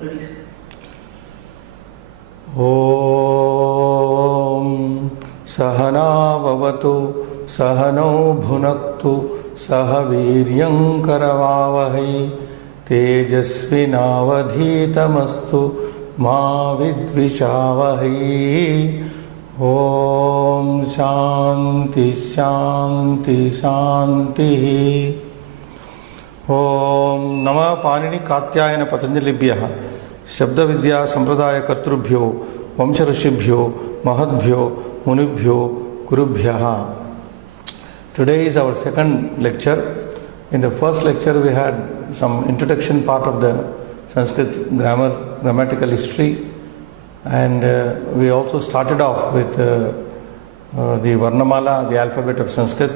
Om Sahana Bhavatu Sahano Bhunaktu Sahaviryam Karavavahai Tejasvinavadhitamastu Ma Vidvishavahai. Om Shanti Shanti Shanti. Om Nama Panini Katyayana Patanjalibhyaha Shabda Vidya Sampradaya Kartrubhyo Vamsharashibhyo Mahadbhyo Munibhyo Gurubhyaha. Today is our second lecture. In the first lecture we had some introduction part of the Sanskrit grammatical history, and we also started off with the Varnamala, the alphabet of Sanskrit.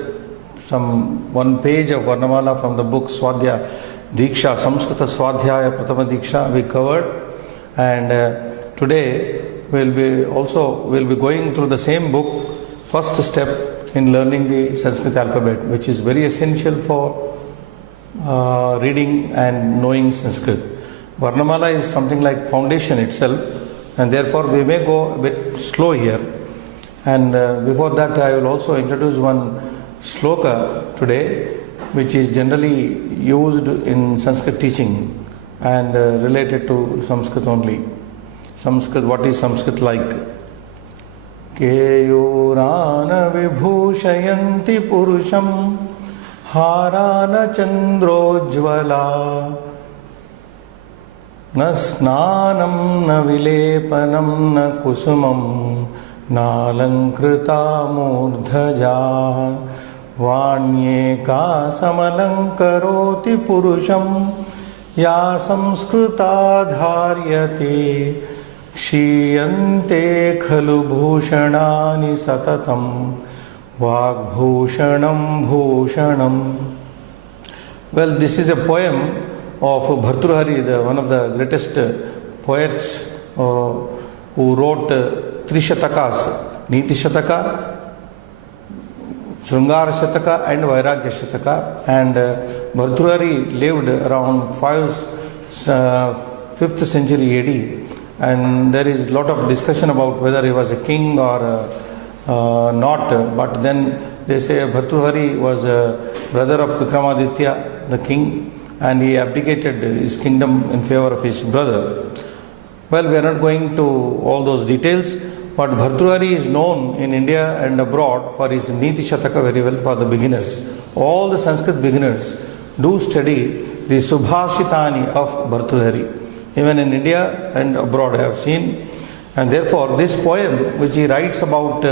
One page of Varnamala from the book Swadhyaya Diksha, Samskrita Swadhyaya Pratama Diksha we covered, and today we'll be going through the same book, first step in learning the Sanskrit alphabet, which is very essential for reading and knowing Sanskrit. Varnamala is something like foundation itself, and therefore we may go a bit slow here. And before that I will also introduce one sloka today, which is generally used in Sanskrit teaching and related to Sanskrit only. Sanskrit, what is Sanskrit like? Keyurana vibhushayanti purusham harana chandrojvala na snanam na vilepanam na kusumam na alankrita murdhaja Vanyeka samalankaroti purusham ya samskrita dharyate Kshiyante khalu bhushanani satatam Vagbhushanam bhushanam. Well, this is a poem of Bhartrhari, one of the greatest poets who wrote three Shatakas, Niti Shataka, Srungara Shataka and Vairagya Shataka, and Bhartrhari lived around 5th century AD, and there is a lot of discussion about whether he was a king or not, but then they say Bhartrhari was a brother of Vikramaditya, the king, and he abdicated his kingdom in favor of his brother. Well, we are not going to all those details, but Bhartrhari is known in India and abroad for his Niti Shataka very well for the beginners. All the Sanskrit beginners do study the Subhashitani of Bhartrhari. Even in India and abroad I have seen. And therefore this poem which he writes about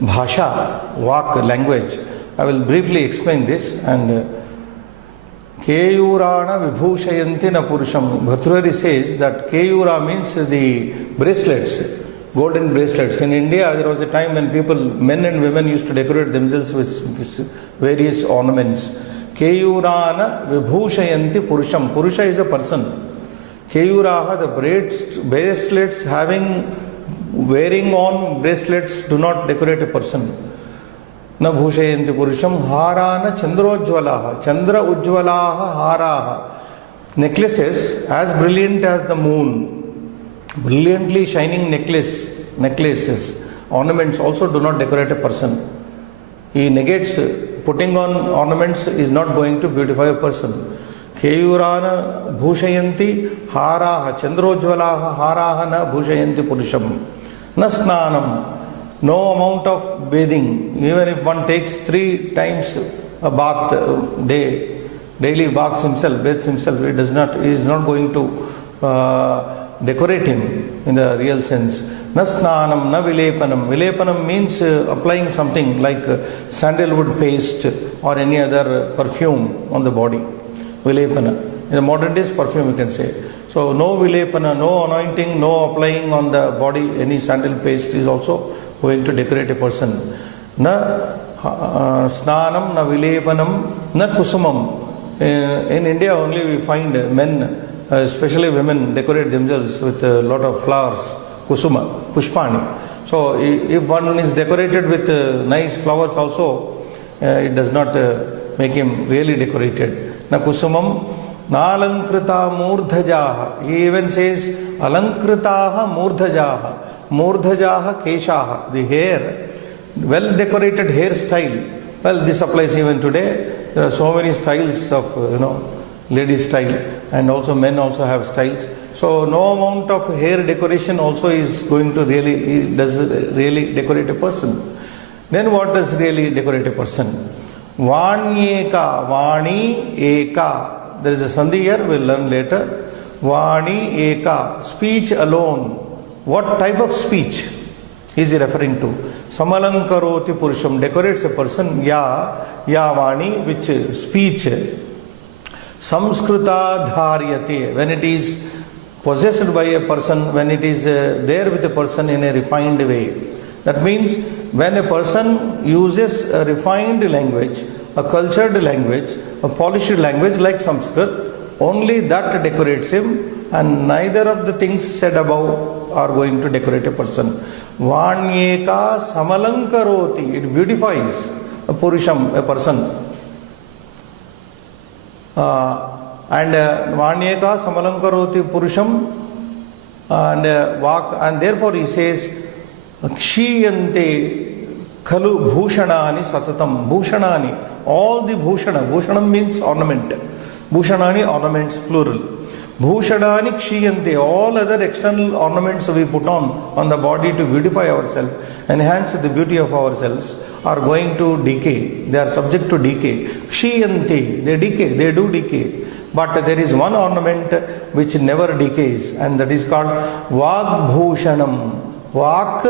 Bhasha, Vak, language, I will briefly explain this. And Keyurana vibhushayanti na purusham. Bhartrhari says that Keyura means the bracelets, golden bracelets. In India, there was a time when men and women used to decorate themselves with various ornaments. Keyurana vibhushayanti purusham. Purusha is a person. Keyuraha, the bracelets wearing on bracelets do not decorate a person. Na bhushayanti purusham harana chandrojvalaha. Chandra ujvalaha haraha. Necklaces as brilliant as the moon. Brilliantly shining necklaces, ornaments also do not decorate a person. He negates putting on ornaments is not going to beautify a person. Keyurana bhushayanti haraha chandrojvalaha haraha na bhushayanti purusham. Na snanam, no amount of bathing, even if one takes 3 times a bath daily bathes himself, he is not going to decorate him in the real sense. Na snanam, na vilepanam. Vilepanam means applying something like sandalwood paste or any other perfume on the body. Vilepana. In the modern days, perfume you can say. So no vilepana, no anointing, no applying on the body any sandal paste is also going to decorate a person. Na snanam, na vilepanam, na kusumam. In India only we find men, especially women, decorate themselves with a lot of flowers, kusuma, pushpani. So if one is decorated with nice flowers also, it does not make him really decorated. Na kusumam Nalankrita murdhajaha. He even says alankritaha murdhajaha. Murdhajaha keshaha. The hair, well decorated hairstyle. Well, this applies even today. There are so many styles of, lady style, and also men also have styles. So no amount of hair decoration also is going to really decorate a person. Then what does really decorate a person? Vanyeka, Vani Eka. There is a sandhi here, we'll learn later. Vani Eka, speech alone. What type of speech is he referring to? Samalankaroti Purusham, decorates a person. Ya Vani, which speech. Samskrita Dharyate, when it is possessed by a person, when it is there with a person in a refined way. That means when a person uses a refined language, a cultured language, a polished language like Sanskrit, only that decorates him, and neither of the things said above are going to decorate a person. Vanyeka Samalankaroti, it beautifies a Purusham, a person. And Vanyeka Samalankaroti Purusham, and therefore he says Kshiyante Khalu Bhushanani Satatam. Bhushanani, all the Bhushana. Bhushanam means ornament. Bhushanani, ornaments plural. Bhushanani Kshiyante, all other external ornaments we put on the body to beautify ourselves, enhance the beauty of ourselves, are going to decay. They are subject to decay. Kshiyante, they decay, they do decay. But there is one ornament which never decays, and that is called Vak Bhushanam. Vak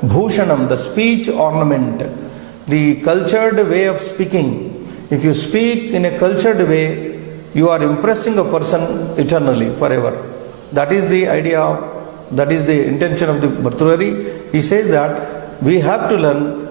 Bhushanam, the speech ornament, the cultured way of speaking. If you speak in a cultured way, you are impressing a person eternally, forever. That is the idea, that is the intention of the Bhartrihari. He says that we have to learn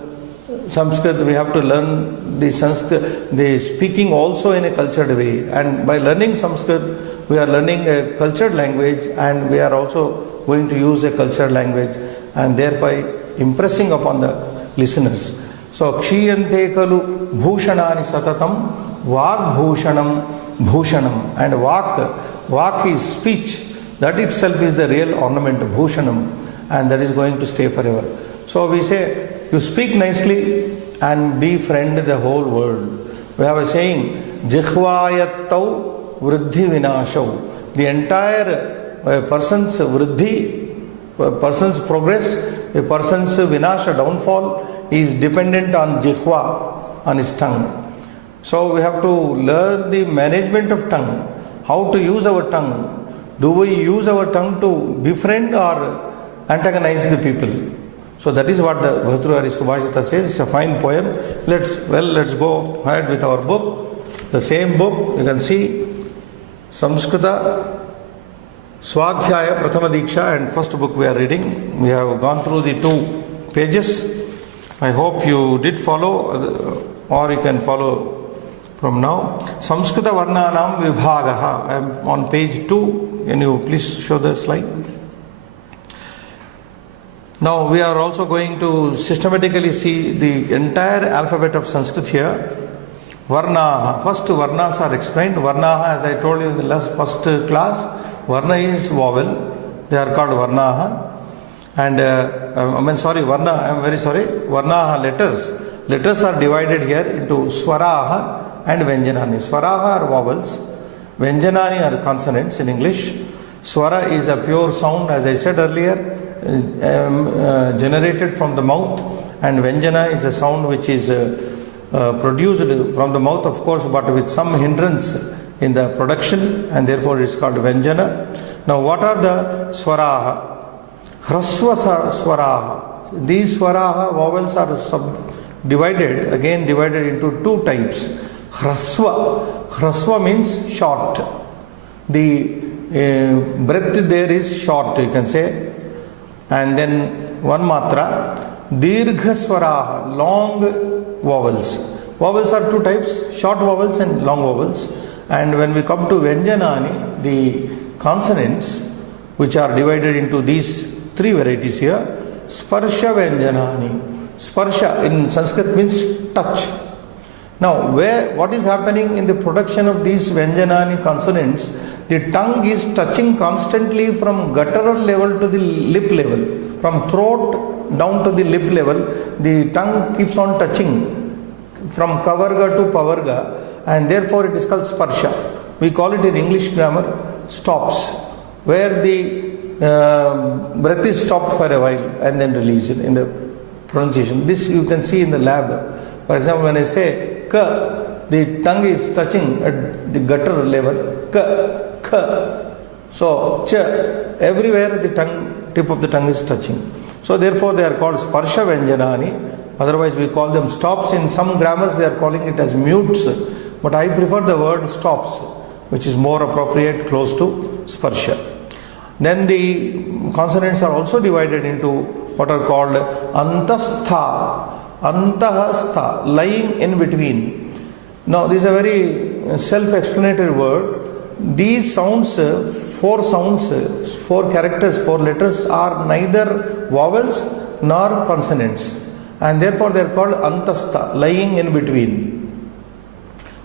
Sanskrit, we have to learn the Sanskrit, the speaking also in a cultured way. And by learning Sanskrit, we are learning a cultured language, and we are also going to use a cultured language, and thereby impressing upon the listeners. So, Kshiyante Kalu Bhushanani Satatam, Vak Bhushanam Bhushanam. And Vak is speech. That itself is the real ornament, Bhushanam, and that is going to stay forever. So we say, you speak nicely and befriend the whole world. We have a saying, Jikhvayattau Vriddhi Vinashau. The entire person's Vriddhi, a person's progress, a person's Vinasha, downfall, is dependent on Jikhva, on his tongue. So we have to learn the management of tongue, how to use our tongue. Do we use our tongue to befriend or antagonize the people? So that is what the Bhartrihari Subhashita says. It's a fine poem. Let's go ahead with our book. The same book, you can see Samskrita Swadhyaya Prathama Diksha, and first book we are reading. We have gone through the 2 pages. I hope you did follow, or you can follow from now. Samskrita Varnanam Vibhagaha. I am on page 2. Can you please show the slide? Now we are also going to systematically see the entire alphabet of Sanskrit here. Varnaha. First Varnas are explained. Varnaha, as I told you in the first class, Varna is vowel. They are called Varnaha. And Varnaha, letters. Letters are divided here into Swaraha and Vyanjanani. Swaraha are vowels. Vyanjanani are consonants in English. Swara is a pure sound, as I said earlier, generated from the mouth, and Vyanjana is a sound which is produced from the mouth, of course, but with some hindrance in the production, and therefore it is called Vyanjana. Now what are the Swaraha? Hrasva Swaraha. These Swaraha vowels are divided into 2 types. Hrasva means short. The breath there is short, you can say. And then one matra, Dirgha Swaraha, long vowels. Vowels are 2 types, short vowels and long vowels. And when we come to Vyanjanani, the consonants, which are divided into these 3 varieties here, Sparsha Vyanjanani. Sparsha in Sanskrit means touch. Now, what is happening in the production of these Vyanjanani consonants? The tongue is touching constantly from guttural level to the lip level. From throat down to the lip level, the tongue keeps on touching from kavarga to pavarga, and therefore it is called sparsha. We call it in English grammar stops, where the breath is stopped for a while and then released in the pronunciation. This you can see in the lab. For example, when I say ka, the tongue is touching at the gutter level. Ka, ka. So cha, everywhere the tip of the tongue is touching. So therefore they are called sparsha vyanjanani. Otherwise we call them stops. In some grammars they are calling it as mutes. But I prefer the word stops, which is more appropriate, close to sparsha. Then the consonants are also divided into what are called antastha, antahastha, lying in between. Now this is a very self-explanatory word. These sounds, four characters, four letters are neither vowels nor consonants, and therefore they are called antastha, lying in between.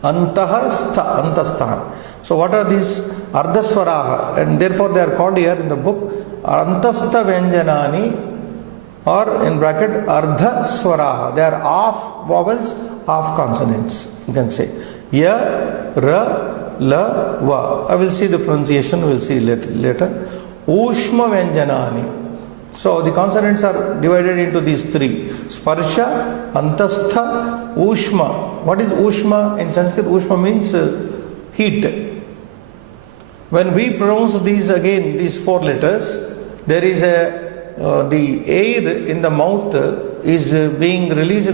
Antahastha, antastha. So what are these? Ardhaswaraha, and therefore they are called here in the book antastha vyanjanani, or in bracket ardhaswaraha. They are half vowels, half consonants, you can say. Ya, ra, la, va. I will see the pronunciation, we will see later. Ushma vyanjanani. So the consonants are divided into these three: sparsha, antastha, ushma. What is ushma? In Sanskrit, ushma means heat. When we pronounce these four letters, there is the air in the mouth is being released,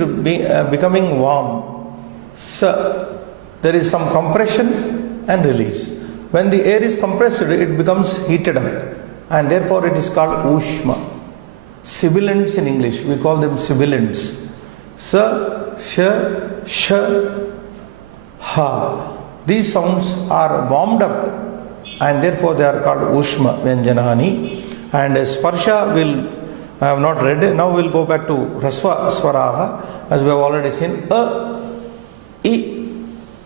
becoming warm. So there is some compression and release. When the air is compressed, it becomes heated up, and therefore it is called ushma. Sibilants in English, we call them sibilants. Sa, sha, sha, ha. These sounds are warmed up, and therefore they are called ushma vyanjanani. And sparsha I have not read. Now we will go back to rasva swaraha, as we have already seen. A, I,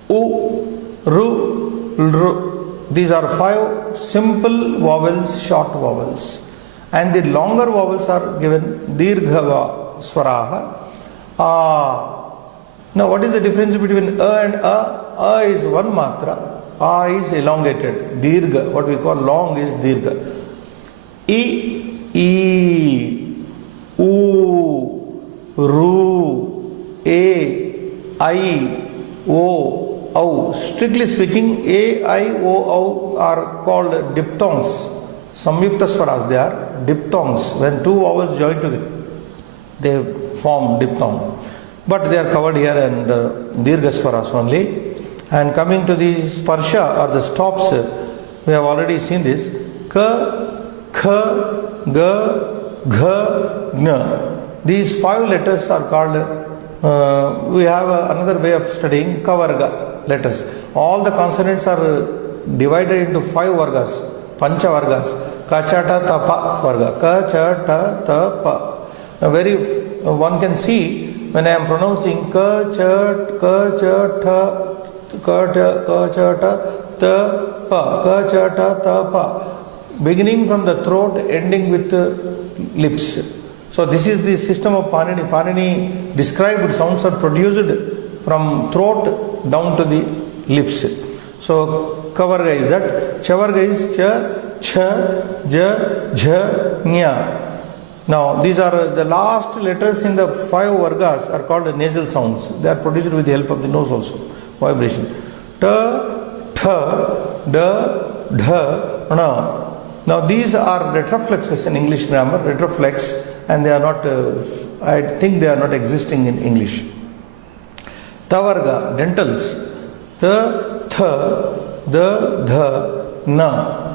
U, Ru, Ru. These are 5 simple vowels, short vowels. And the longer vowels are given dirgha swaraha. Now what is the difference between a and a? A is one matra, a is elongated. Dirgha, what we call long, is dirgha. I, U, Ru, A, I, O, Au. Strictly speaking, A, I, O, Au are called diphthongs. Samyukta swaras, they are diphthongs. When two vowels join together, they form diphthong. But they are covered here and dirgha swaras only. And coming to the sparsha or the stops, we have already seen this. Ka, kha, ga, gha, gna. These 5 letters are called, we have another way of studying kavarga letters. All the consonants are divided into 5 vargas, pancha vargas. Ka, cha, ta, ta, pa varga. Ka, cha, ta, ta, pa. One can see when I am pronouncing ka, cha, ta, ka, cha, ta, ta, pa, ka, cha, ta, ta, pa. Beginning from the throat, ending with lips. So this is the system of Panini. Panini described sounds are produced from throat down to the lips. So kavarga is that. Chavarga is cha, cha, ja, jha, nya. Now these are the last letters in the 5 vargas are called nasal sounds. They are produced with the help of the nose also. Vibration. Ta, tha, da, dha, na. Now these are retroflexes in English grammar, retroflex, and they are not, I think they are not existing in English. Tavarga, dentals. Ta, tha, da, dha, na.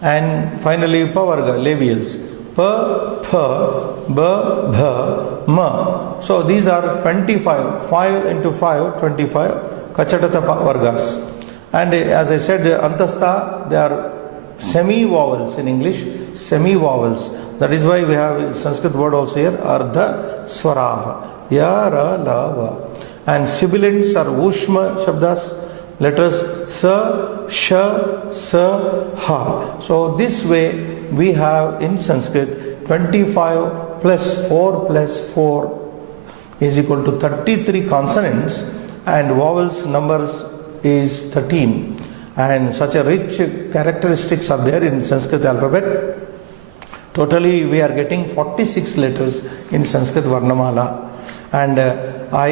And finally pavarga, labials. Pa, pha, ba, bha, ma. So these are 25, 5 into 5, 25 kachatata vargas. And as I said, antastha, they are semi-vowels in English, semi-vowels. That is why we have a Sanskrit word also here, ardha swaraha. Ya, ra, la, va. and sibilants are ushma shabdas, letters sa, sha, sa, ha. So this way we have in Sanskrit 25 plus 4 plus 4 is equal to 33 consonants, and vowels numbers is 13. And such a rich characteristics are there in Sanskrit alphabet. Totally we are getting 46 letters in Sanskrit Varnamala, and I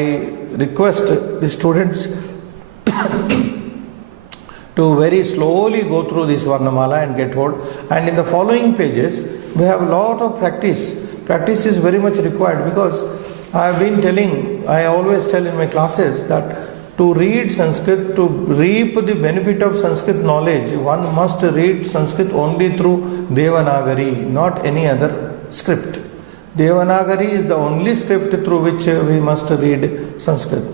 request the students to very slowly go through this Varnamala and get hold. And in the following pages we have a lot of practice. Practice is very much required, because I have been telling, I always tell in my classes that to read Sanskrit, to reap the benefit of Sanskrit knowledge, one must read Sanskrit only through Devanagari, not any other script. Devanagari is the only script through which we must read Sanskrit.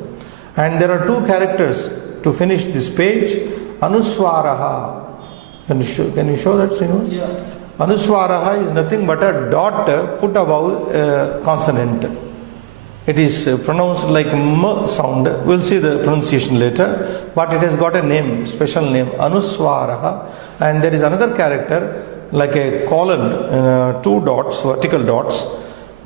And there are two characters to finish this page. Anuswaraha. Can you show that, Srinivas? Yeah. Anuswaraha is nothing but a dot put above a consonant. It is pronounced like M sound. We'll see the pronunciation later, but it has got a name, special name, Anuswaraha. And there is another character like a colon, two dots, vertical dots,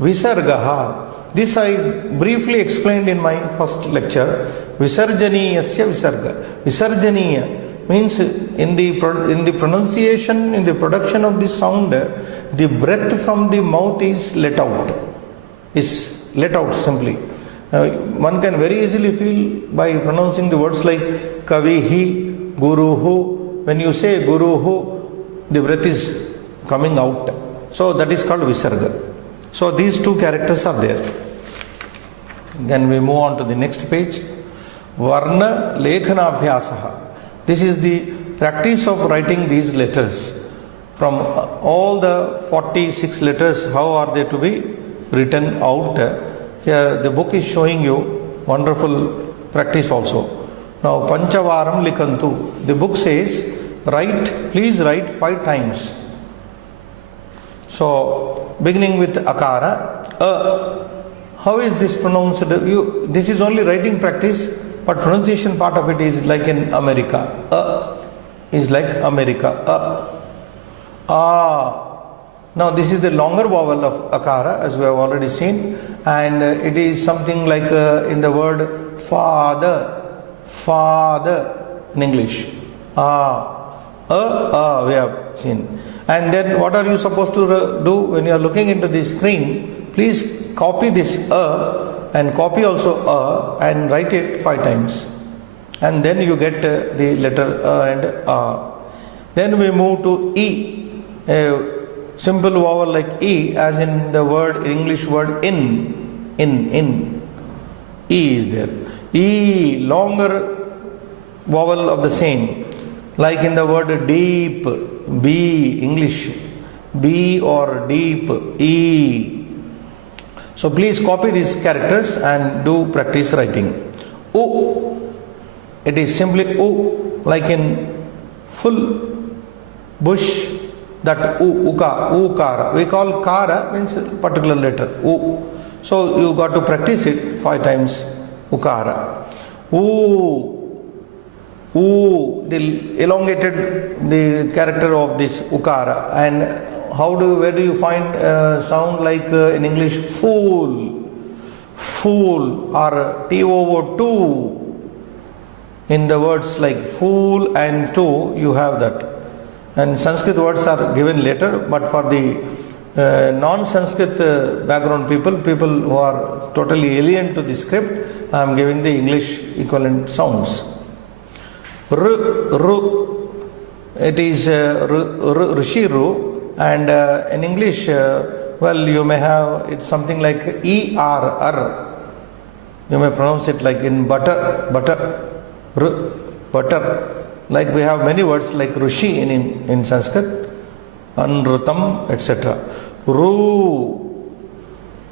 Visargaha. This I briefly explained in my first lecture. Visarjaniyasya visarga. Visarjaniya means in the pronunciation, in the production of this sound, the breath from the mouth is let out. Is let out simply. One can very easily feel by pronouncing the words like Kavihi, Guruhu. When you say Guruhu, the breath is coming out. So that is called Visarga. So these two characters are there. Then we move on to the next page. Varna Lekhanabhyasaha. This is the practice of writing these letters. From all the 46 letters, how are they to be written out? Here the book is showing you wonderful practice also. Now Panchavaram Likantu. The book says please write 5 times. So beginning with Akara, how is this pronounced? This is only writing practice, but pronunciation part of it is like in America. Is like America. Now this is the longer vowel of Akara, as we have already seen, and it is something like in the word father in English. We have seen. And then what are you supposed to do when you are looking into the screen? Please copy this and copy also and write it 5 times. And then you get the letter and Then we move to E. Simple vowel like E, as in the word, English word in. E is there. E, longer vowel of the same. Like in the word deep, B, English, B or deep, E. So please copy these characters and do practice writing. U, it is simply U, like in full bush. That ukara. We call kara means particular letter. U. So you got to practice it 5 times. Ukara. The elongated the character of this ukara. And where do you find sound like in English fool or to. In the words like fool and to, you have that. And Sanskrit words are given later, but for the non-Sanskrit background people who are totally alien to the script, I am giving the English equivalent sounds. It is Rishiru, and in English, you may have it's something like ER. You may pronounce it like in butter. Like we have many words like Rishi in Sanskrit, Anrutam, etc. Ru,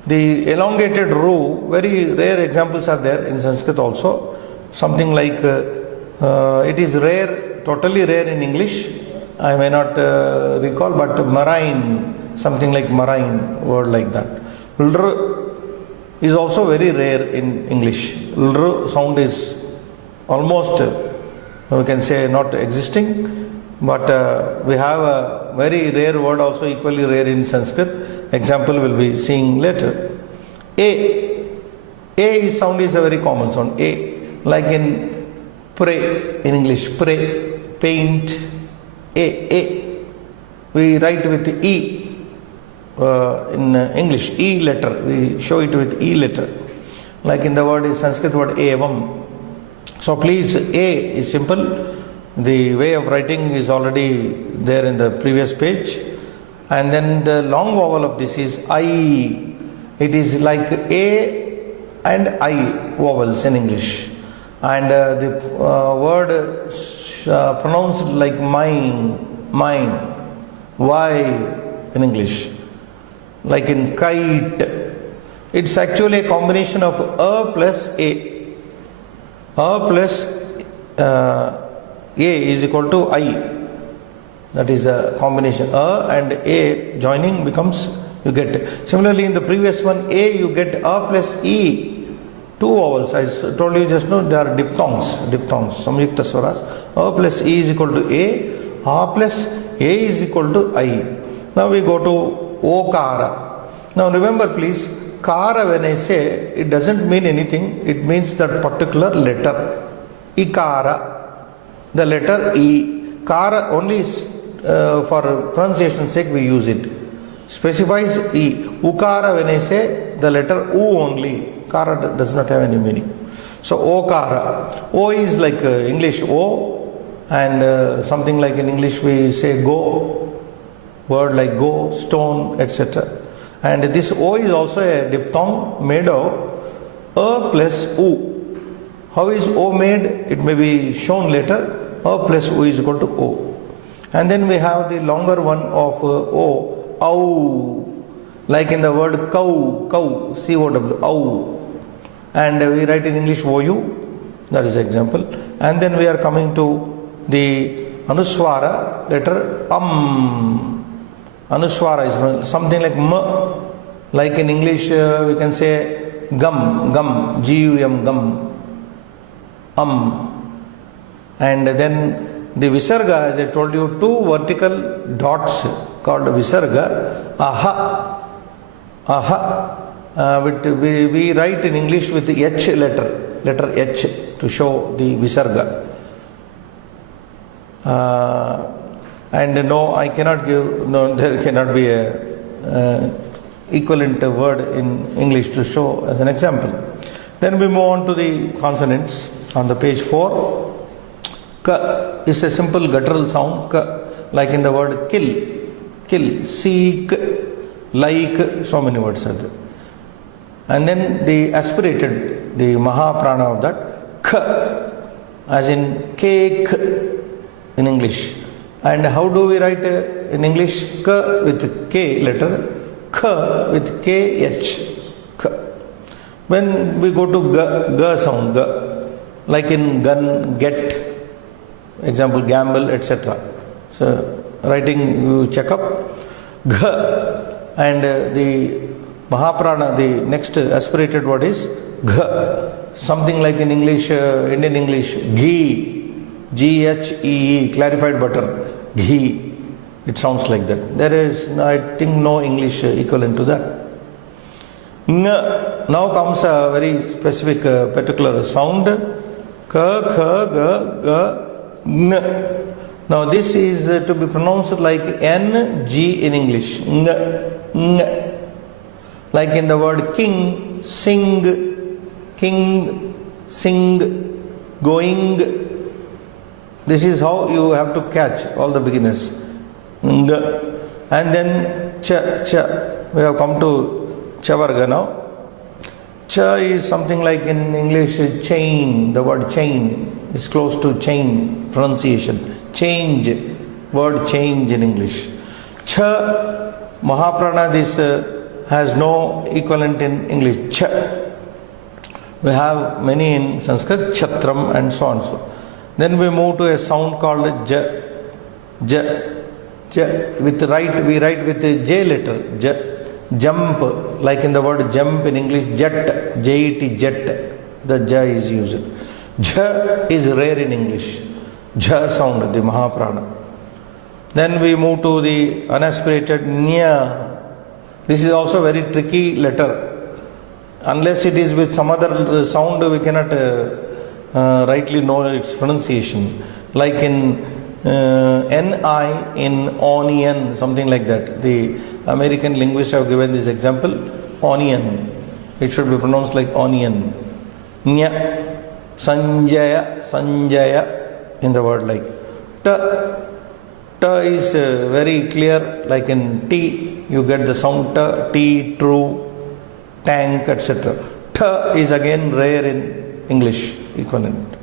the elongated Ru, very rare examples are there in Sanskrit also. Something like, it is rare, totally rare in English, I may not recall, but marine, something like marine, word like that. is also very rare in English. R sound is almost, we can say, not existing, but we have a very rare word also equally rare in Sanskrit. Example we'll be seeing later. A sound is a very common sound. A, like in pray in English, pray, paint. A. We write with E in English, E letter. We show it with E letter. Like in the word, in Sanskrit word evam. So please, A is simple. The way of writing is already there in the previous page. And then the long vowel of this is I. It is like A and I vowels in English. And the word pronounced like mine, Y in English. Like in kite. It's actually a combination of A plus A. A plus A is equal to I. That is a combination. A and A joining becomes, you get. Similarly, in the previous one, A, you get A plus E. Two vowels. I told you just now, they are diphthongs, samyukta swaras. A plus E is equal to A plus A is equal to I. Now we go to Okara. Now remember please, Kara, when I say, it doesn't mean anything. It means that particular letter. Ikara, the letter E. Kara only is for pronunciation sake we use it. Specifies E. Ukara, when I say, the letter U only. Kara does not have any meaning. So Okara. O is like English O, and something like in English we say go, word like go, stone, etc. And this O is also a diphthong made of A plus U. How is O made? It may be shown later. A plus U is equal to O. And then we have the longer one of O, Au, like in the word cow, C-O-W, Au. And we write in English OU, that is example. And then we are coming to the Anuswara letter Anuswara is something like M, like in English we can say gum, G-U-M, gum, And then the Visarga, as I told you, two vertical dots called Visarga, aha. We write in English with the H letter H to show the Visarga. And no, I cannot give, no, there cannot be a equivalent word in English to show as an example. Then we move on to the consonants on the page 4. Ka is a simple guttural sound, ka, like in the word kill, seek, like, so many words are there. And then the aspirated, the Mahaprana of that, k, as in cake in English. And how do we write in English? K with K letter, K with KH. K. When we go to G sound, G, like in gun, get, example gamble, etc. So writing you check up, G, and the Mahaprana, the next aspirated word is G. Something like in English, Indian English, ghee, G-H-E-E, clarified butter, ghee. It sounds like that. There is, I think, no English equivalent to that. Ng. Now comes a very specific particular sound. K, K, G, G, Ng. Now this is to be pronounced like N, G in English. Ng, ng. Like in the word king, sing, going. This is how you have to catch all the beginners. Ng. And then cha. We have come to chavarga now. Cha is something like in English chain. The word chain is close to chain pronunciation. Change, word change in English. Cha, Mahaprana, this has no equivalent in English. Cha. We have many in Sanskrit, Chatram and so on. So. Then we move to a sound called Ja. With right, we write with the J letter. Ja. Jump, like in the word jump in English, jet, J-E-T, jet, the ja is used. Jha is rare in English. Jha sound, the Mahaprana. Then we move to the unaspirated nya. This is also a very tricky letter. Unless it is with some other sound, we cannot rightly know its pronunciation. Like in N-I in onion, something like that. The American linguists have given this example, onion. It should be pronounced like onion. Nya, Sanjaya, Sanjaya, in the word like. Ta, ta is very clear, like in T, you get the sound ta, T, true, tank, etc. Ta is again rare in English equivalent.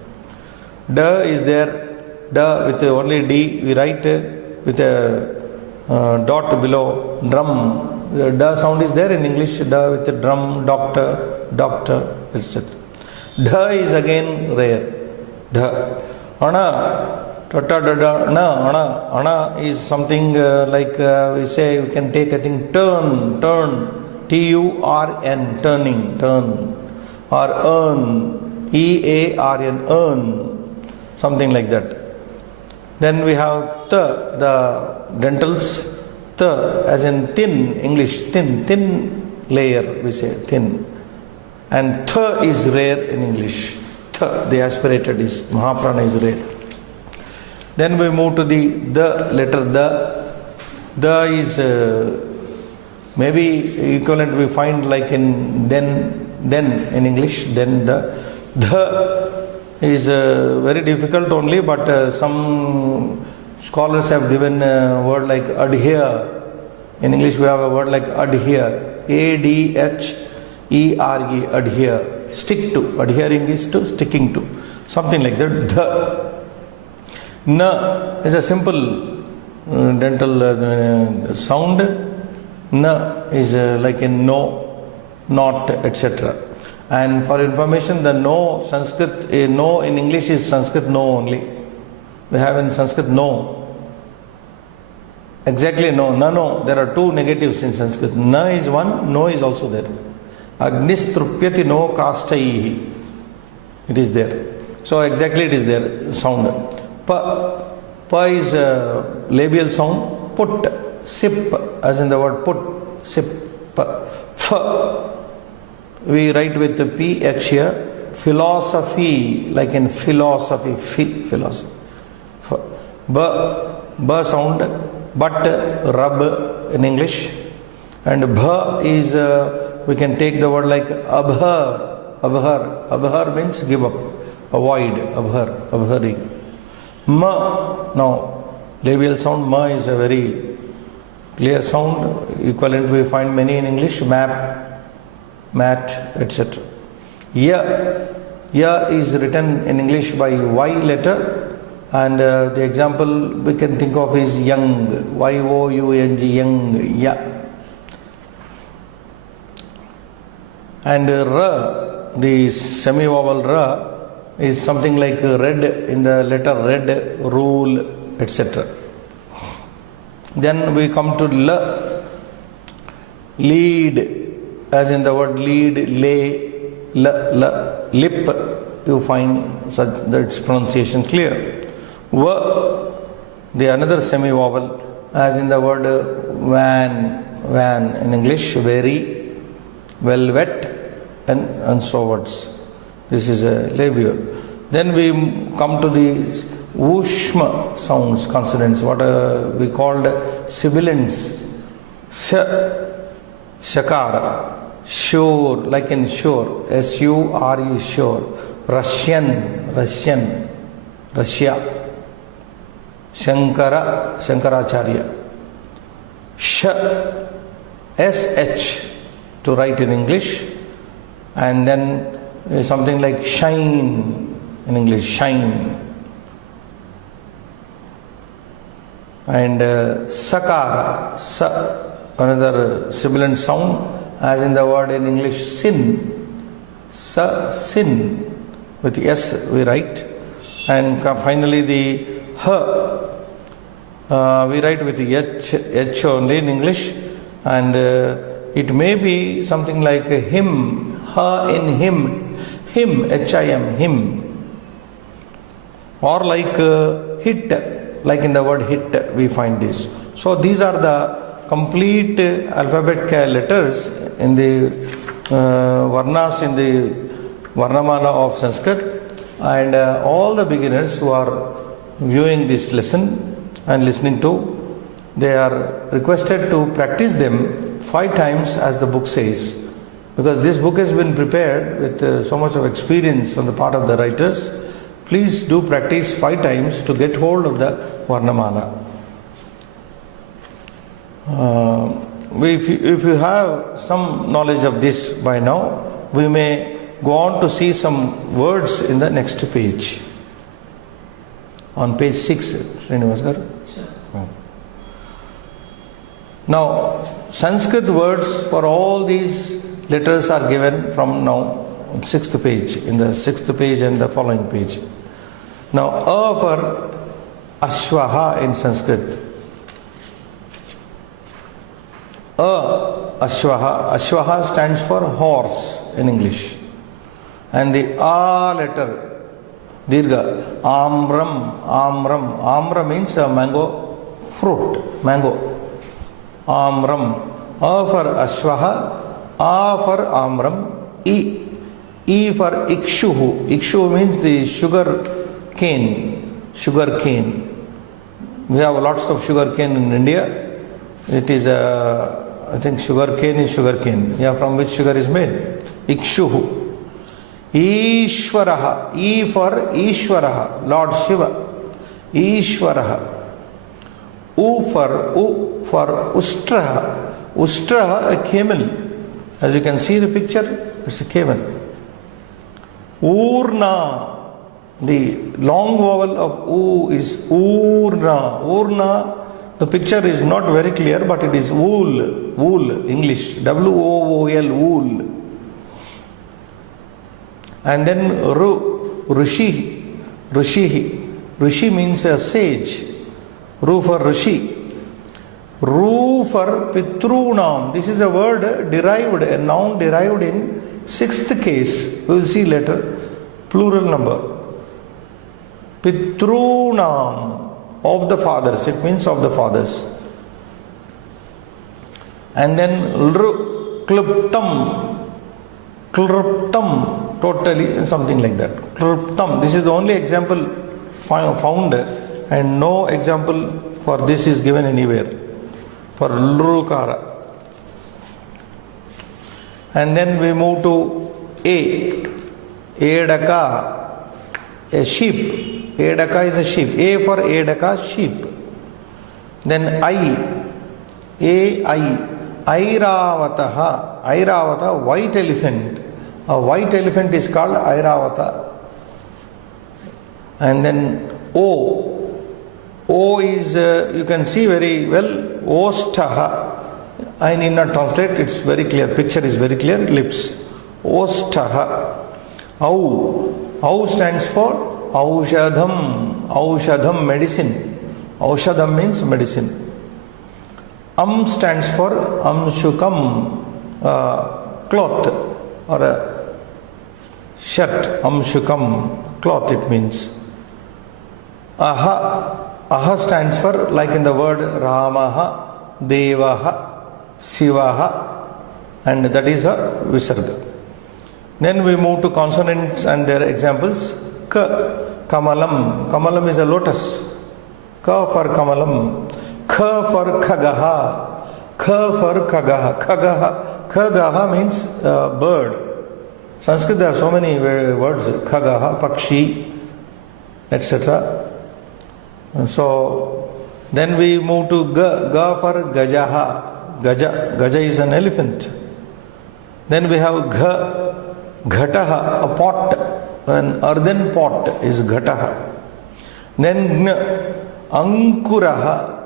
Da is there. Da with only D we write with a dot below. Drum, the da sound is there in English. Da with a drum, doctor, doctor, etc. Da is again rare. Da. Ana, ta ta da da na, ana. Ana is something like we say we can take a thing turn, turn, T-U-R-N, turning, turn, or earn, E-A-R-N, earn, something like that. Then we have the dentals, the as in thin, English, thin, thin layer, we say thin. And th is rare in English. Th, the aspirated is, Mahaprana is rare. Then we move to the letter the. The is maybe equivalent we find like in then in English, then the is very difficult only, but some scholars have given a word like adhere. In English we have a word like adhere, A-D-H-E-R-E, adhere, stick to, adhering is to, sticking to, something like that. The na is a simple dental sound. Na is like in no, not, etc. And for information, the no Sanskrit, no in English is Sanskrit no only. We have in Sanskrit no. Exactly no, no. There are two negatives in Sanskrit. Na is one, no is also there. Agnistrupyati no kastaihi. It is there. So exactly it is there, sound. Pa, pa is a labial sound. Put, sip, as in the word put, sip. Pa, fa. We write with the PH here. Philosophy, like in philosophy, philosophy. B sound, but rub in English. And bha is, we can take the word like abhar. Abhar. Abhar means give up, avoid, abhar, abharing. Ma, now, labial sound, ma is a very clear sound. Equivalent we find many in English, map, mat, etc. Ya is written in English by Y letter, and the example we can think of is young, Y-O-U-N-G, young, ya. And ra, the semi-vowel ra, is something like red in the letter red, rule, etc. Then we come to la, lead, as in the word lead, lay, lip, you find such that its pronunciation clear. Va, the another semi-vowel, as in the word van in English, very, velvet, and so words. This is a labial. Then we come to these ushma sounds, consonants, what we called sibilants. Shakara, sure, like in sure, S-U-R-E, sure. Russian, Russia. Shankara, Shankaracharya. S-H to write in English, and then something like shine in English, shine. And sakara, another sibilant sound, as in the word in English sin. Sin, with S we write. And finally the we write with H only in English, and it may be something like a him, ha in him, H-I-M, him. Or like hit, like in the word hit, we find this. So these are the complete alphabet letters in the varnas in the Varnamala of Sanskrit, and all the beginners who are viewing this lesson and listening to, they are requested to practice them 5 times as the book says, because this book has been prepared with so much of experience on the part of the writers. Please do practice 5 times to get hold of the Varnamala. If you have some knowledge of this by now, we may go on to see some words in the next page. On page 6, Srinivas garu. Sure. Now, Sanskrit words for all these letters are given from now, 6th page, in the 6th page and the following page. Now, A for Ashvaha in Sanskrit. Ashvaha. Ashvaha stands for horse in English. And the A letter, Dirgha, Amram. Amra means a mango fruit, mango. Amram. A for Ashvaha, A for Amram, E for Ikshuhu. Ikshuhu means the sugar cane. We have lots of sugar cane in India. It is I think sugar cane is sugar cane. Yeah, from which sugar is made? Ikshuhu. Ishvaraha. E for Ishvaraha, Lord Shiva. Ishvaraha. U for Ustraha. Ustraha, a camel. As you can see the picture, it's a camel. Urna. The long vowel of U is Urna. Urna, the picture is not very clear, but it is wool. Wool, English. W-O-O-L, wool. And then Rishi. Rishi means a sage. Ru for Rishi. Ru for Pitrunam. This is a word derived, a noun derived in 6th case. We will see later. Plural number. Pitrunam, of the fathers. It means of the fathers. And then Kluptam. Totally something like that. Kluptam. This is the only example found, and no example for this is given anywhere. For Lrukara. And then we move to A. Edaka, a sheep. Edaka is a sheep. A for Edaka, sheep. Then I. Airavataha. Airavata, white elephant. A white elephant is called Airavata. And then O. O is, you can see very well, Ostaha. I need not translate, it's very clear. Picture is very clear. Lips. Ostaha. Au stands for Aushadham. Aushadham, medicine. Aushadham means medicine. Stands for Amshukam, cloth or a shirt. Amshukam, cloth it means. Aha stands for, like in the word Ramaha, Devaha, Sivaha, and that is a Visarga. Then we move to consonants and their examples. Ka, Kamalam. Kamalam is a lotus. Ka for Kamalam. Kha for Khagaha. Kha for Khagaha. Khagaha means bird. Sanskrit there are so many words. Khagaha, Pakshi, etc. And so then we move to Ga for Gajaha. Gaja is an elephant. Then we have Ghataha, a pot. An earthen pot is Ghataha. Then Ankuraha.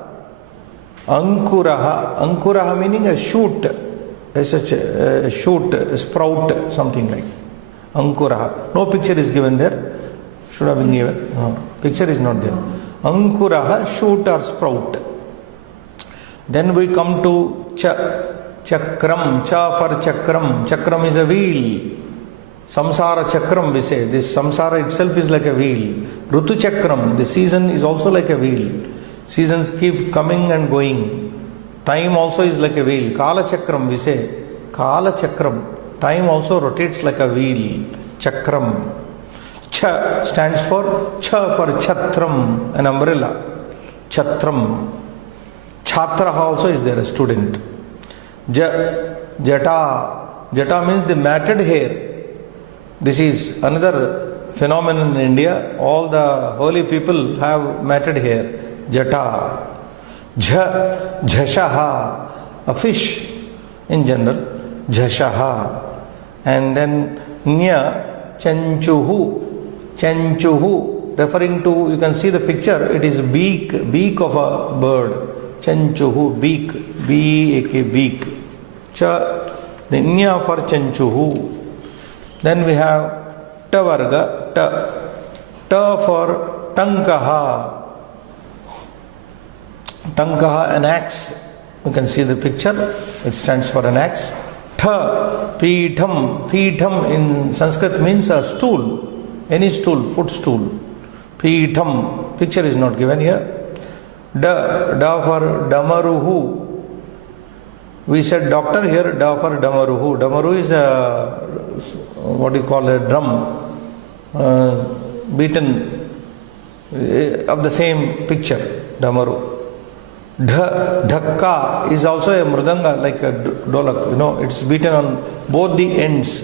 Ankuraha meaning a shoot. A shoot, a sprout, something like Ankuraha. No picture is given there. Should have been given. No, picture is not there. Ankuraha, shoot or sprout. Then we come to Cha. Chakram, cha for chakram. Chakram is a wheel. Samsara chakram we say. This samsara itself is like a wheel. Rutu chakram, the season is also like a wheel. Seasons keep coming and going. Time also is like a wheel. Kala chakram we say. Kala chakram. Time also rotates like a wheel. Chakram. Cha stands for chatram, an umbrella. Chatram. Chhatraha also is there, a student. Jata. Jata means the matted hair. This is another phenomenon in India. All the holy people have matted hair. Jata. Jhashaha, a fish in general. Jhashaha. And then Nya, Chanchuhu. Chanchuhu, referring to, you can see the picture, it is beak of a bird. Chanchuhu, beak, B-A-K, beak. Cha, the Nya for Chanchuhu. Then we have Tavarga, Ta for Tankaha. Tankaha, an axe. You can see the picture, it stands for an axe. Tha, Pitham. Pitham in Sanskrit means a stool. Any stool, footstool. Pitham. Picture is not given here. Da for Damaruhu. We said doctor, here Da for Damaruhu. Damaru is a, what do you call, a drum, beaten of the same picture, Damaru. Dhakka is also a mridanga, like a dolak, it's beaten on both the ends.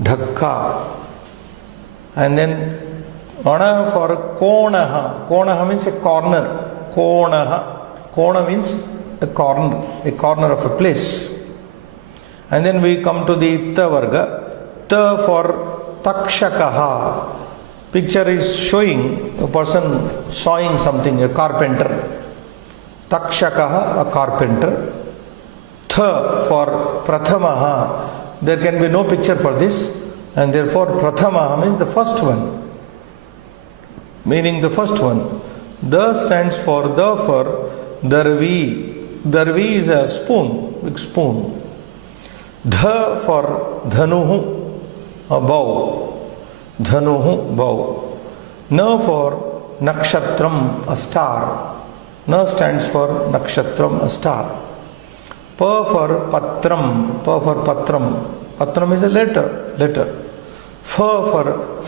Dhakka. And then Ana for Konaha. Konaha means a corner. Konaha. Kona means a corner of a place. And then we come to the Ta Varga. Ta for Takshakaha. Picture is showing a person sawing something, a carpenter. Takshakaha, a carpenter. Tha for Prathamaha. There can be no picture for this, and therefore Prathamaha means the first one. Meaning the first one. Da stands for Darvi. Darvi is a spoon, big spoon. Dha for Dhanuhu, a bow. Dhanuhu, bow. Na for Nakshatram, a star. Na stands for Nakshatram, a star. Pa for Patram. Pa for Patram. Patram is a letter. Fa for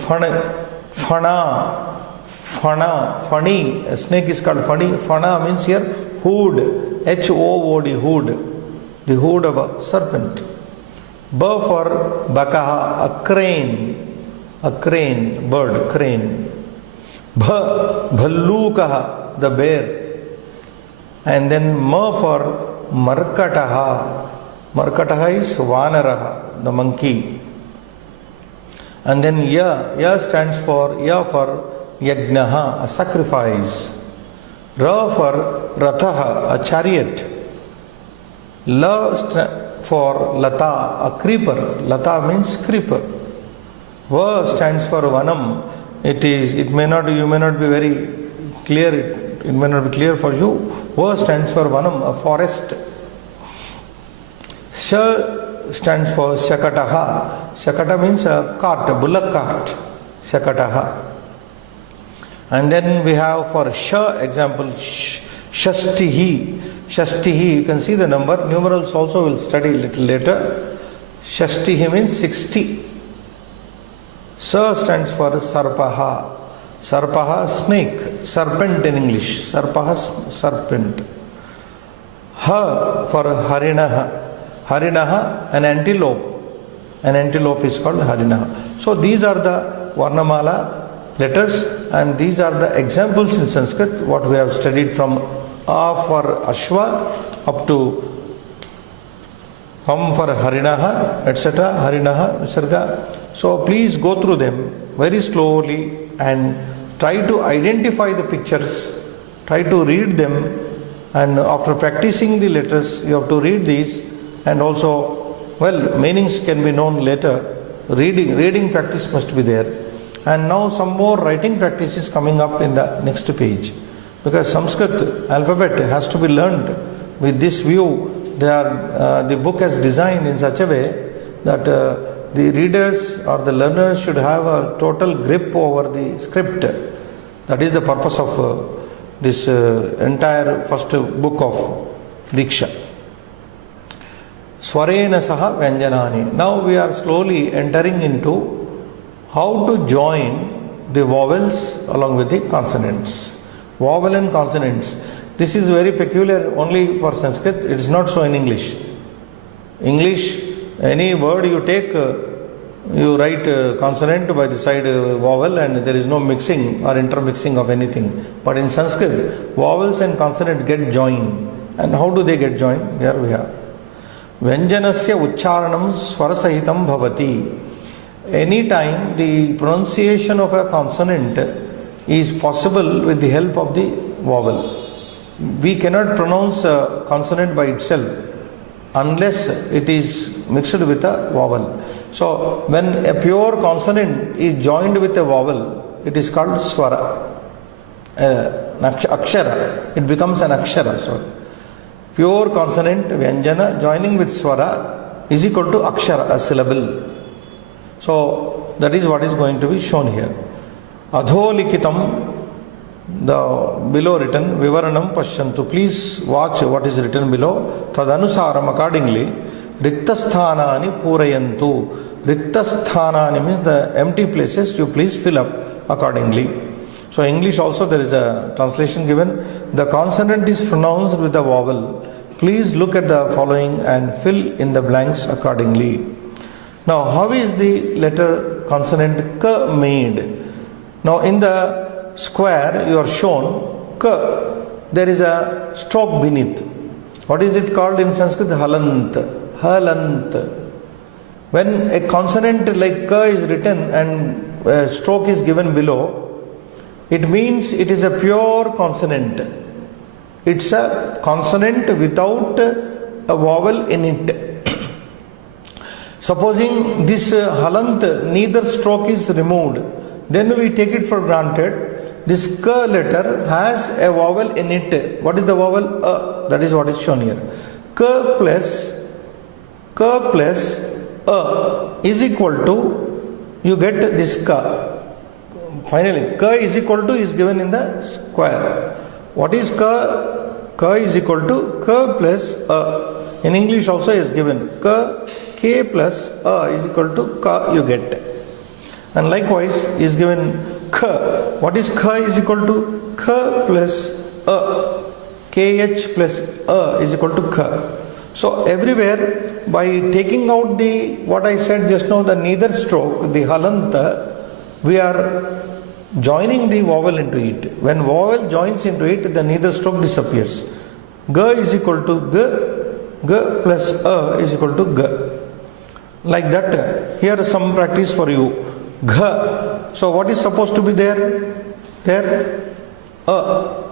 Fana. Fani. A snake is called Fani. Fana means here hood. H-O-O-D, hood. The hood of a serpent. Ba for Bakaha, a crane. A crane, bird, crane. Bhallukaha, the bear. And then Ma for Markataha. Markataha is Vanaraha, the monkey. And then Ya stands for Yajnaha, a sacrifice. Ra for Rathaha, a chariot. La for Lata, a creeper. Lata means creeper. Va stands for Vanam. You may not be very clear, it may not be clear for you. Va stands for Vanam, a forest. Sha stands for Shakataha. Shakata means a cart, a bullock cart. Shakataha. And then we have for Sha example, Shashtihi. Shashtihi, you can see the number. Numerals also we'll study a little later. Shashtihi means 60. Sa stands for Sarpaha. Sarpaha, snake. Serpent in English. Sarpaha, serpent. Ha for Harinaha. Harinaha, an antelope. An antelope is called Harinaha. So these are the Varnamala letters, and these are the examples in Sanskrit what we have studied from A for Ashwa up to Ham for Harinaha, etc. Harinaha, Visarga. So please go through them very slowly and try to identify the pictures, try to read them, and after practicing the letters you have to read these, and also, meanings can be known later. Reading practice must be there. And now some more writing practice is coming up in the next page, because Sanskrit alphabet has to be learned with this view the book is designed in such a way that the readers or the learners should have a total grip over the script. That is the purpose of this entire first book of Diksha. Swarena saha vyanjanani. Now we are slowly entering into how to join the vowels along with the consonants. Vowel and consonants. This is very peculiar only for Sanskrit. It is not so in English. English, any word you take, you write consonant by the side vowel, and there is no mixing or intermixing of anything. But in Sanskrit, vowels and consonants get joined. And how do they get joined? Here we are. Vyanjanasya uccharanam swarasahitam bhavati. Anytime the pronunciation of a consonant is possible with the help of the vowel. We cannot pronounce a consonant by itself unless it is mixed with a vowel. So when a pure consonant is joined with a vowel, it is called swara, akshara. It becomes an akshara. So pure consonant vyanjana joining with swara is equal to akshara, a syllable. So that is what is going to be shown here. Adholikitam, the below written, Vivaranam Pashyantu. Please watch what is written below. Tadanusaram, accordingly, Riktasthanani Purayantu. Riktasthanani means the empty places, you please fill up accordingly. So English also there is a translation given. The consonant is pronounced with a vowel. Please look at the following and fill in the blanks accordingly. Now how is the letter consonant K made? Now in the square you are shown K. There is a stroke beneath. What is it called in Sanskrit? Halant. Halant. When a consonant like K is written and a stroke is given below, it means it is a pure consonant. It's a consonant without a vowel in it. Supposing this halant, neither stroke is removed, then we take it for granted this K letter has a vowel in it. What is the vowel? A. That is what is shown here. K plus A is equal to, you get this K. Finally, K is equal to is given in the square. What is K? K is equal to K plus A. In English also is given K plus A is equal to K you get. And likewise is given K. What is K is equal to? K plus A. KH plus A is equal to K. So everywhere by taking out the, what I said just now, the neither stroke, the halanta, we are joining the vowel into it. When vowel joins into it, the neither stroke disappears. G is equal to G, G plus A is equal to G. Like that, here is some practice for you. G. So what is supposed to be there? There, A.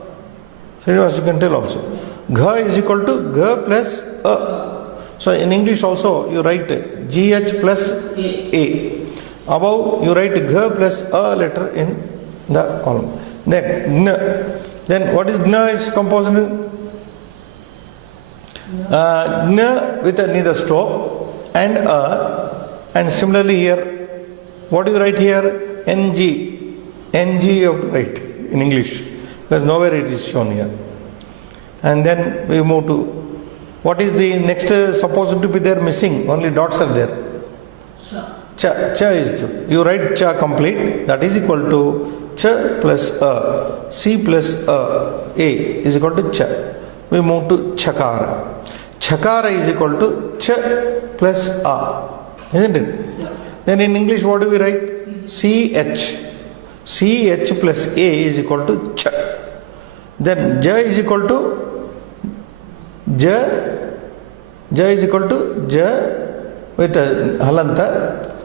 So as you can tell also. G is equal to G plus A. So in English also you write GH plus A. Above you write G plus A letter in the column. Then Gn. Then what is Gn is composed in? Gn with a neither stroke and A. And similarly here, what do you write here? NG. NG you have to write in English, because nowhere it is shown here. And then we move to, what is the next supposed to be there missing? Only dots are there. Cha. Cha is, you write cha complete, that is equal to cha plus A. C plus A is equal to cha. We move to chakara. Chakara is equal to cha plus A. Isn't it? Yeah. Then in English what do we write? CH. CH plus A is equal to ch. Then J is equal to J. J is equal to J with a halanta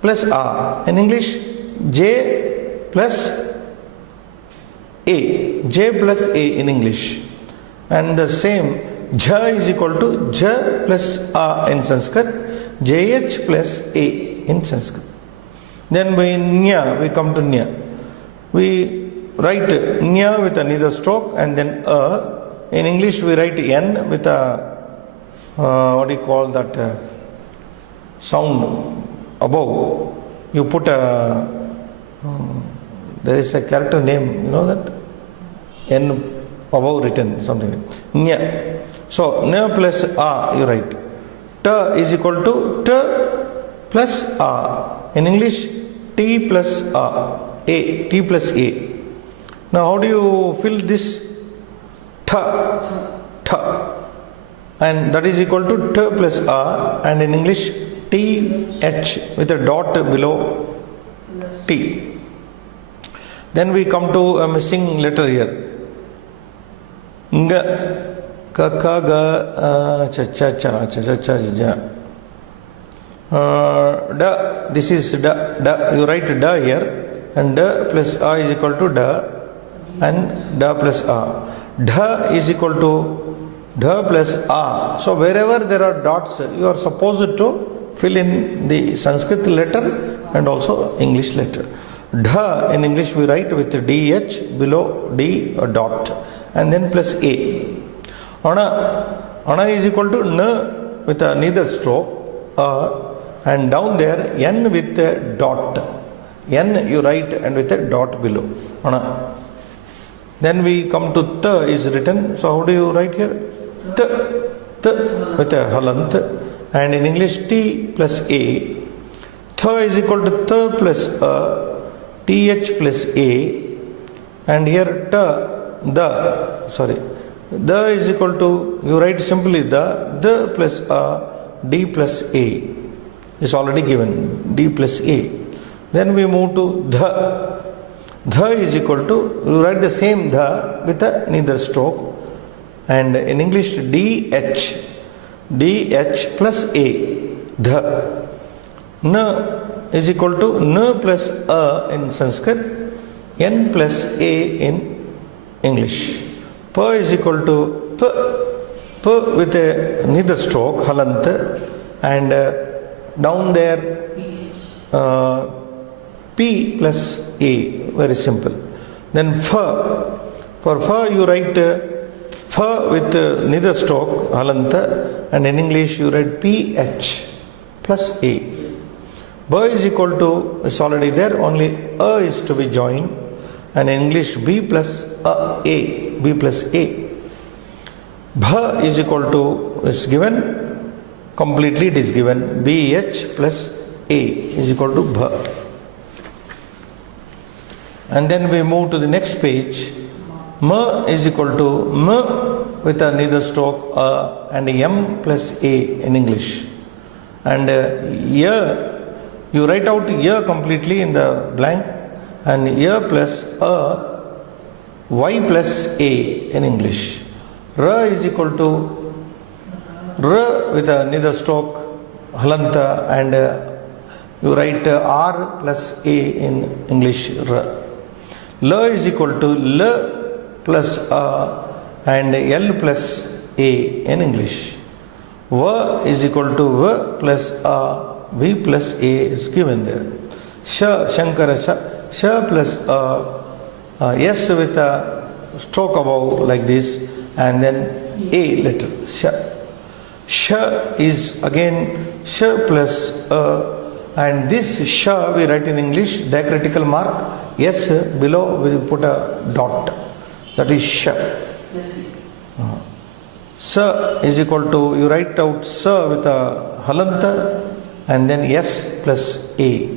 plus A. In English, J plus A. J plus A in English. And the same, J is equal to J plus A in Sanskrit. JH plus A in Sanskrit. Then by Nya, we come to Nya. We write Nya with a neither stroke and then A. In English we write N with a what do you call that sound above, you put a, there is a character name, you know that? N above written, something like Nya. So, Nya plus A, you write. Ta is equal to T plus A. In English, T plus A. T plus A. Now, how do you fill this? Ta. And that is equal to T plus A. And in English, TH with a dot below T. Then we come to a missing letter here. Nga. Ka ga cha cha cha cha cha cha ja. Da. This is da. You write da here, and da plus a is equal to da, and da plus a. Da is equal to da plus a. So wherever there are dots, you are supposed to fill in the Sanskrit letter and also English letter. Da in English we write with dh below d or dot, and then plus a. Ana is equal to n with a neither stroke, and down there n with a dot. N you write and with a dot below. Ana. Then we come to t is written. So how do you write here? T with a halant, and in English t plus a. Th is equal to th plus a, th plus a, and here the is equal to, you write simply the plus a, d plus a is already given, d plus a. Then we move to the is equal to, you write the same the with a neither stroke, and in English dh plus a, the. N is equal to n plus a in Sanskrit, n plus a in English. P is equal to p with a neither stroke, halant, and down there p plus a, very simple. Then for you write with neither stroke, halant, and in English you write ph plus a. B is equal to, it's already there, only a is to be joined, and in English b plus a, b plus a. Bha is equal to, it's given, completely it is given, bh plus a is equal to bha. And then we move to the next page. M is equal to m with a neither stroke and m plus a in English. And ya, you write out ya completely in the blank, and ya plus a, y plus a in English. R is equal to r with a neither stroke, halanta, and you write r plus a in English, r. L is equal to l plus a and l plus a in English. V is equal to v plus a, v plus a is given there. Shankara Sha plus S with a stroke above like this, and then a letter Sha. Sha is again Sha plus and this Sha we write in English diacritical mark, S below we put a dot, that is Sha. Sa is equal to, you write out Sa with a halanta and then S plus A.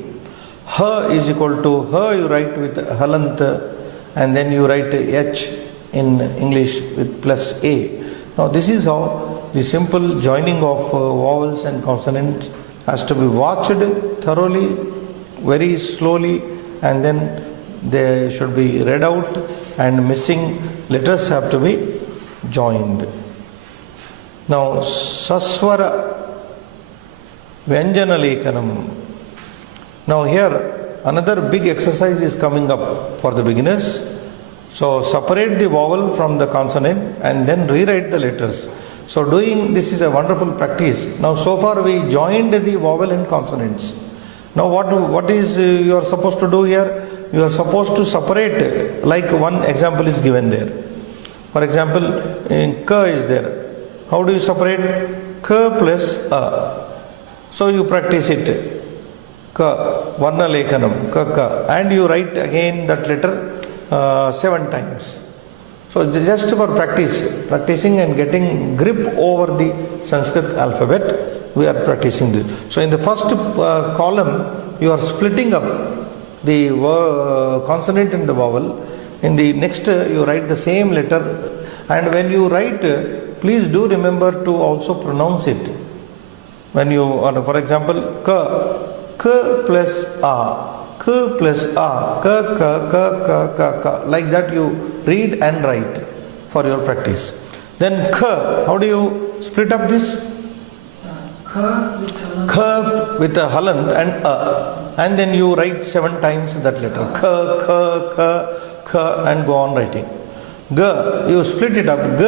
Ha is equal to, Ha you write with halanta and then you write H in English with plus A. Now this is how the simple joining of vowels and consonants has to be watched thoroughly, very slowly, and then they should be read out, and missing letters have to be joined. Now Saswara Vyanjana Lekanam. Now here another big exercise is coming up for the beginners. So separate the vowel from the consonant and then rewrite the letters. So doing this is a wonderful practice. Now so far we joined the vowel and consonants. Now what is you are supposed to do here? You are supposed to separate, like one example is given there. For example, in K is there. How do you separate? K plus A. So you practice it. Ka, Varna Lekanam, Ka, Ka. And you write again that letter 7 times. So just for practicing and getting grip over the Sanskrit alphabet, we are practicing this. So in the first column, you are splitting up the consonant and the vowel. In the next, you write the same letter. And when you write, please do remember to also pronounce it. When you, for example, K plus A, K plus A, K, like that you read and write for your practice. Then K, how do you split up this? K with a halant and A, and then you write 7 times that letter. K, and go on writing. G, you split it up. G,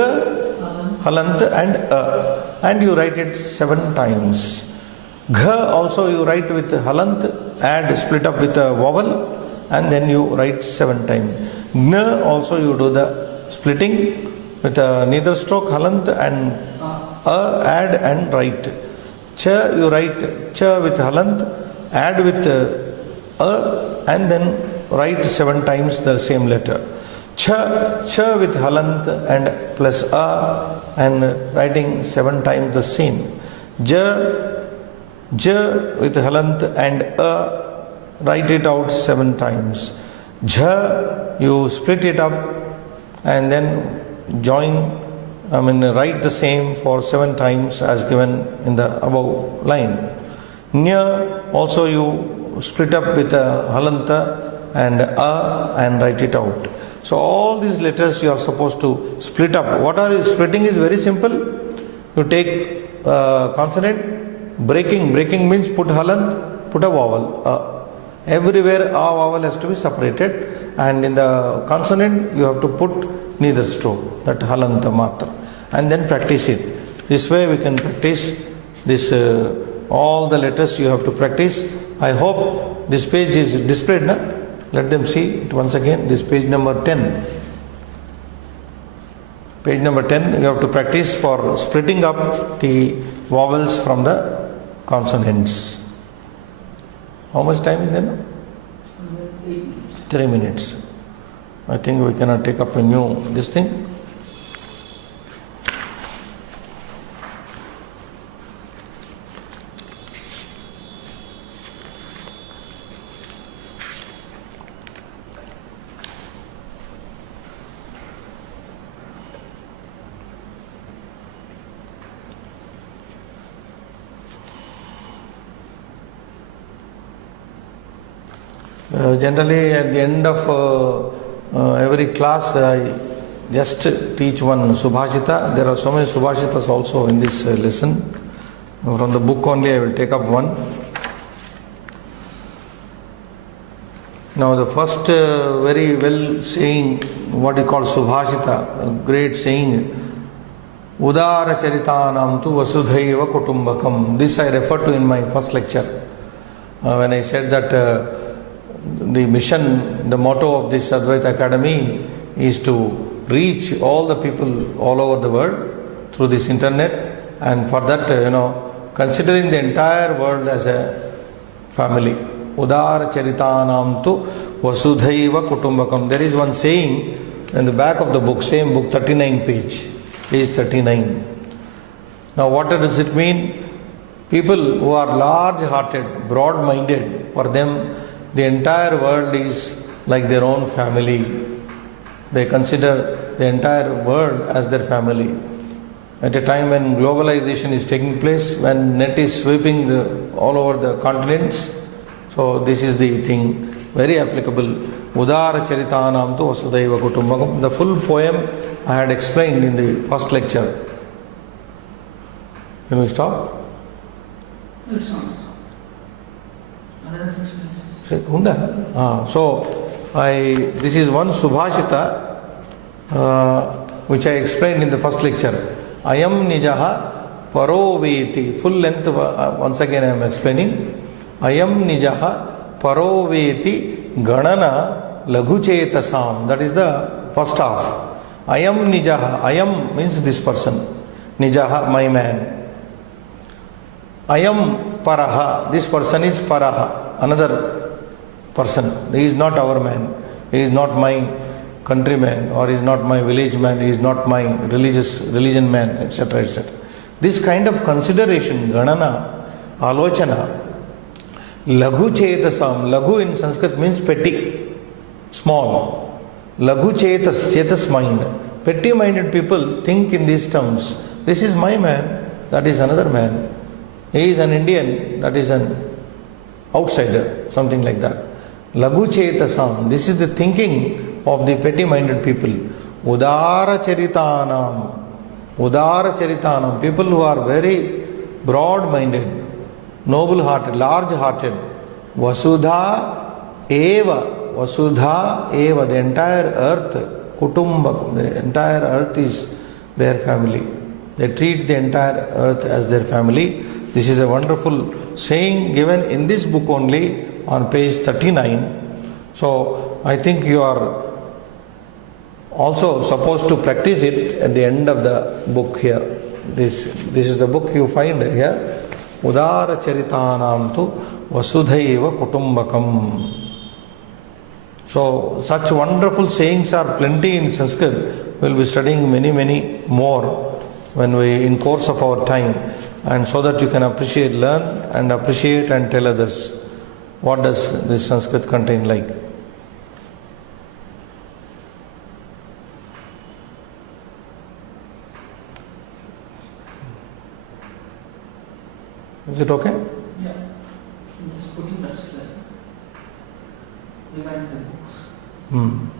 halant and A, and you write it 7 times. Gh also you write with halant, add split up with a vowel, and then you write 7 times. Gn also you do the splitting with a neither stroke, halant and a, add and write. Ch you write ch with halant, add with a, and then write 7 times the same letter. Ch with halant and plus a, and writing 7 times the same. J with halant and a, write it out 7 times. Jh, you split it up and then write the same for 7 times as given in the above line. Nya, also you split up with a halanta and a and write it out. So all these letters you are supposed to split up. What are you splitting is very simple. You take consonant, breaking means put halant, put a vowel. Everywhere a vowel has to be separated, and in the consonant you have to put neither stroke, that halanta matra, and then practice it. This way we can practice this, all the letters you have to practice. I hope this page is displayed now. Let them see it once again. This page number 10. Page number 10, you have to practice for splitting up the vowels from the consonants. How much time is there now? 3 minutes. I think we cannot take up a new this thing. Generally at the end of every class I just teach one Subhashita. There are so many Subhashitas also in this lesson. From the book only I will take up one. Now the first very well saying, what you call Subhashita, a great saying, Udara Charitanam tu Vasudhaiva Kutumbakam. This I referred to in my first lecture when I said that the mission, the motto of this Advaita Academy is to reach all the people all over the world through this internet, and for that, considering the entire world as a family. Udara Charitanam tu Vasudhaiva Kutumbakam. There is one saying in the back of the book, same book, 39 page 39. Now what does it mean? People who are large-hearted, broad-minded, for them the entire world is like their own family. They consider the entire world as their family. At a time when globalization is taking place, when net is sweeping all over the continents, so this is the thing, very applicable. Udara Charitanam tu Vasudhaiva Kutumbakam. The full poem I had explained in the first lecture. Can we stop? It's not. So this is one Subhashita which I explained in the first lecture. Ayam nijaha paroveti. Full length once again I am explaining. Ayam nijaha paroveti ganana laghuchetasam. That is the first half. Ayam nijaha. Ayam means this person. Nijaha, my man. I am paraha. This person is paraha. Another person. He is not our man. He is not my countryman, or he is not my village man. He is not my religion man, etc., etc. This kind of consideration, ganana, alochana, laghu chetasam. Laghu in Sanskrit means petty, small. Laghu chetas mind. Petty minded people think in these terms. This is my man, that is another man. He is an Indian, that is an outsider, something like that. Laghu chetasam. This is the thinking of the petty minded people. Udara charitanam. Udara charitanam. People who are very broad minded, noble hearted, large hearted. Vasudha eva. Vasudha eva. The entire earth, kutumbakam, the entire earth is their family. They treat the entire earth as their family. This is a wonderful saying given in this book only on page 39. So I think you are also supposed to practice it at the end of the book here. This is the book you find here. Udara charitanam tu vasudhaiva kutumbakam. So such wonderful sayings are plenty in Sanskrit. We will be studying many more when we in course of our time, and so that you can learn and appreciate and tell others what does this Sanskrit contain like. Is it okay? Yeah. I'm just putting that slide regarding the books.